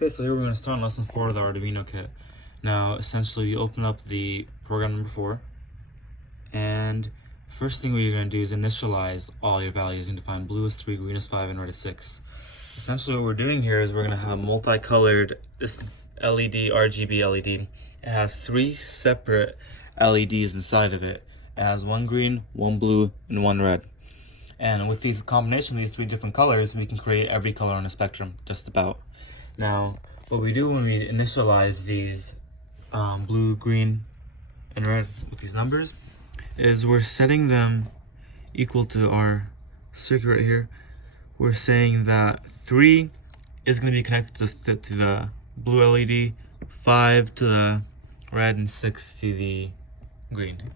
Okay, so here we're going to start on lesson 4 of the Arduino kit. Now, essentially, you open up the program number 4, and first thing we're going to do is initialize all your values. You're going to define blue is 3, green is 5, and red is 6. Essentially, what we're doing here is we're going to have a multicolored LED, RGB LED. It has 3 separate LEDs inside of it. It has 1 green, 1 blue, and 1 red. And with these combination of these 3 different colors, we can create every color on the spectrum, just about. Now, what we do when we initialize these blue, green, and red with these numbers is we're setting them equal to our circuit right here. We're saying that 3 is going to be connected to the blue LED, 5 to the red, and 6 to the green.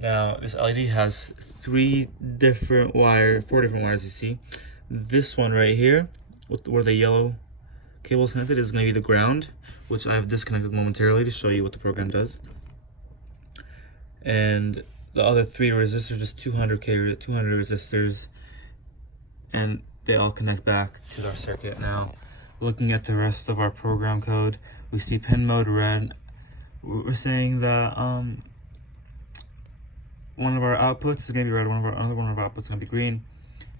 Now, this LED has 4 different wires, you see. This one right here, where the yellow cable is connected, is going to be the ground, which I have disconnected momentarily to show you what the program does. And the other 3 resistors, just 200 resistors, and they all connect back to our circuit. Now, looking at the rest of our program code, we see pin mode red. We're saying that one of our outputs is going to be red, another one of our outputs is going to be green,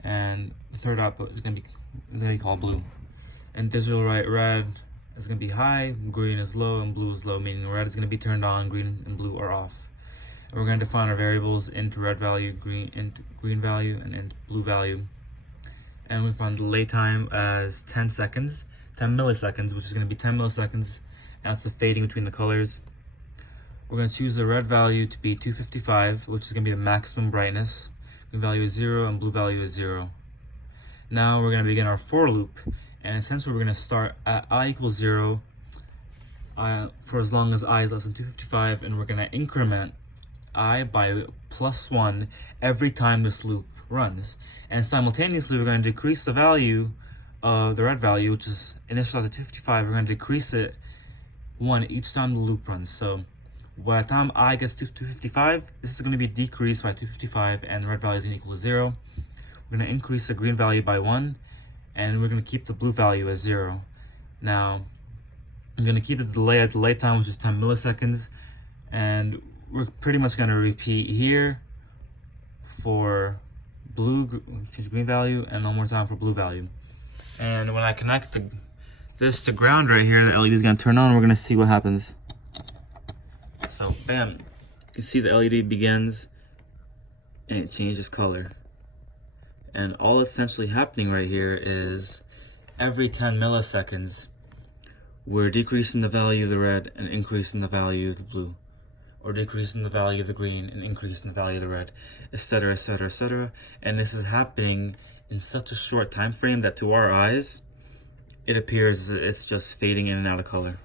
and the third output is going to be called blue. And digital red is going to be high, green is low, and blue is low, meaning red is going to be turned on, green and blue are off. And we're going to define our variables into red value, into green value, and into blue value. And we find delay time as 10 milliseconds, which is going to be 10 milliseconds. And that's the fading between the colors. We're going to choose the red value to be 255, which is going to be the maximum brightness. Green value is 0, and blue value is 0. Now we're going to begin our for loop. And essentially we're going to start at I equals 0 for as long as I is less than 255, and we're going to increment I by +1 every time this loop runs. And simultaneously we're going to decrease the value of the red value, which is initialized at 255. We're going to decrease it 1 each time the loop runs. So by the time I gets to 255, this is going to be decreased by 255, and the red value is going to equal to 0. We're going to increase the green value by 1, and we're going to keep the blue value as 0. Now, I'm going to keep the delay time, which is 10 milliseconds, and we're pretty much going to repeat here for change green value, and one more time for blue value. And when I connect this to ground right here, the LED is going to turn on, and we're going to see what happens. So, bam, you can see the LED begins, and it changes color. And all that's essentially happening right here is every 10 milliseconds, we're decreasing the value of the red and increasing the value of the blue, or decreasing the value of the green and increasing the value of the red, etc., etc., etc. And this is happening in such a short time frame that to our eyes, it appears it's just fading in and out of color.